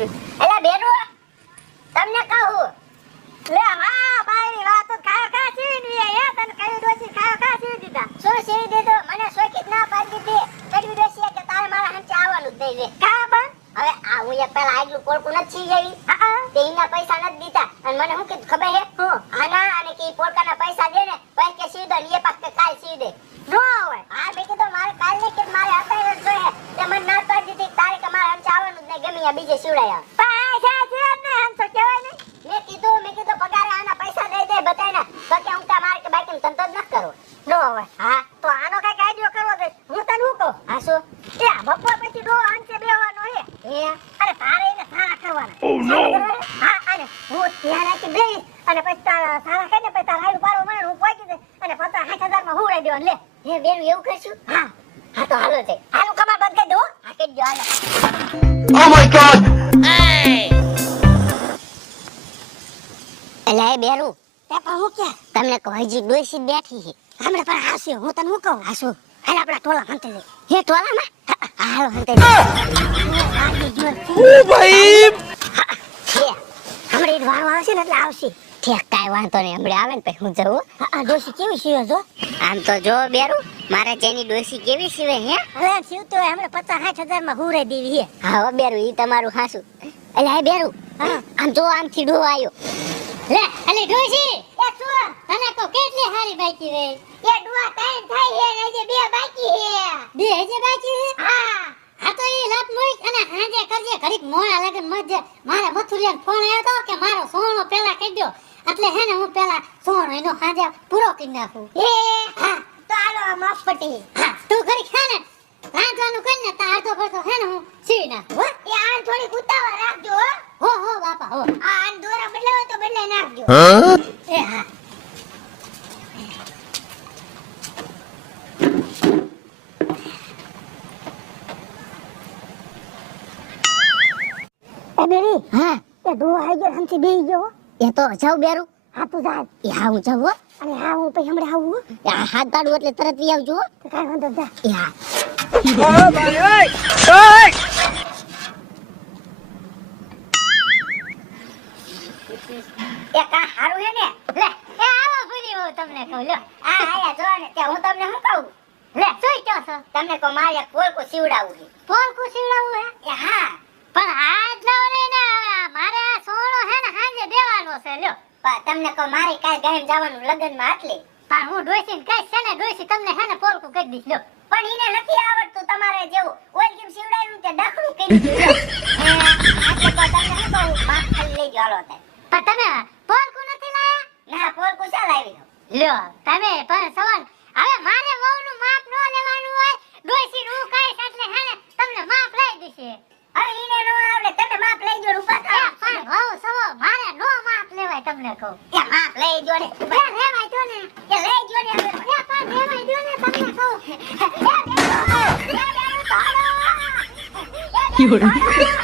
એલા બેરો તમને કહું લે હા બાઈ વાત કાયો કા સીડી એ તને કઈ ડોસી કાયો કા સીડી દીધા શું સીડી દીધો મને સોકીત ના પાડી દીધી કઈ ડોસી કે તારે મારા હંચે આવવાનું જ નહીં રે કા બન હવે આ હું એક પેલા આગલું પોળકું નથી જેવી તે ઇના પૈસા નથી દીધા અને મને હું કીધું ખબર હે આના અને કે પોળકાના પૈસા દે ને પછી કે સીધો ને એ પાસ કે કાલ સીધે નો હોય હા બેટી તો મારે કાલ ને કે મારે અત્યારે જ જોઈએ તે મને ના પાડી દીધી તારે કે મારા હંચે આવવાનું જ નહીં ગમે આ બીજે સીવડાયા પૈસા છે ને હમ તો કહેવાય નહીં મેં કીધું પગારે આના પૈસા દઈ દે બતાયના તો કે હું તા મારે કે બાકી તંતો જ ન કરો નો હવે હા તો આનો કઈ આઈડિયો કરવો દે હું તને હું કહું હા શું એ બપોર પછી ડો અંતે બેહવાનો હે અરે તારે એને સારા કરવાના ઓ નો હા અને હું ત્યાં રાખી બેહી અને પછી તારા સારા ખાઈને પછી તારા હાડું પારો મને હું પહોંચી દે અને 50,000 માં હુંરાઈ દેવાનું લે હે બેન એવું કરશું હા હા તો હાલો તે હાલો કમાર બંધ કરી દો હા કરી દો હાલો ઓ માય ગોડ એલા બેરું તે પણ હું કે તમને કોઈ જી ડોસી બેઠી છે હમણે પણ હાસ્યો હું તને હું કહું હાસુ હાલ આપડા ટોલા હંતે દે હે ટોલામાં હાલો હંતે દે ઓ ભાઈ હમણે વાવ આવશે ને એટલે આવશે ઠીક કાઈ વાંધો નહીં હમણે આવે ને પછી હું જાઉં આ ડોસી કેવી સીવે જો આમ તો જો બેરું મારા જેની ડોસી કેવી સીવે હે હવે સીવતો હોય હમણે 50,000 માં હુંરાઈ દેવી હે હા હો બેરું ઈ તમારું હાસુ એટલે હે બેરું આમ જો આમથી ડો આયો લે અલે ડોસી એ શું તને કો કેટલી હારી બાકી રે એ ડુઆ ટાઈમ થાય હે ને જે બે બાકી હે બે જે બાકી હે હા આ તો ઈ લાપ મોઈ અને હાજે કરજે ઘડીક મોણા લગન મજે મારે મથુરિયાનો ફોન આવ્યો તો કે મારો સોનો પેલા કહી દો એટલે હે ને હું પેલા સોનો એનો હાજે પૂરો કરી નાખું એ હા તો આલો મફટી હા તું ઘડીક ખા ને રાંધવાનું કર ને તા અડધો પડતો હે ને હું સીવી નાખું હો એ આન થોડી ઉતાવળ રાખજો હો હો બાપા હો આન દોરા બદલાવે તો બદલાઈ નાખજો એ હા એ બેરી હા એ દો આઈ હંથી બેહી ગયો એ તો જાવ બેરું હા તું જા એ હા હું જાવ અને હા હું પછી હમણે આવું આ હાથ દાડું એટલે તરત વી આવજો તો કાઈ વાંધો જા એ હા ઓ ભાઈ ઓય ઓય એ કા હારું હે ને લે એ આવો પૂરી હું તમને કહું લ્યો આ આયા જો ને તે હું તમને શું કહું લે જોઈ ક્યો છો તમને કો મારે પોલકું સીવડાવું છે પોલકું સીવડાવું હે એ હા પણ હાથ લાવ ને મારે આ સોનો હે ને હાંજે દેવાનો છે લ્યો પણ તમને કો મારે કાઈ ગામ જવાનું લગન માં એટલે પણ હું ડોસીને કઈ છે ને ડોસી તમને હે ને પોલકું કરી દીશ લ્યો પણ ઈને નથી આવડતું તમારે જેવું ઓલ કેમ સીવડાવ્યું તે ડખડું કરી દીધું એટલે કો તમને શું કહું માફ કરી લેજો હાલો તે પણ તમે પોલકું નથી લાયા ના પોલકું શા લાવી લ્યો તમે પણ સવાલ હવે મારે વહુનું માપ ન લેવાનું હોય ડોસી નું કાઈ એટલે હે ને તમને માપ લઈ દેશે અરે ઈને નો આવડે તમે માપ લઈ જો રૂપા કા પણ વહુ સવો મારે નો માપ લેવાય તમને કહું એ માપ લઈ જો ને લેવાય જો ને એ લઈ જો ને એ પણ લેવાય જો ને તમને કહું એ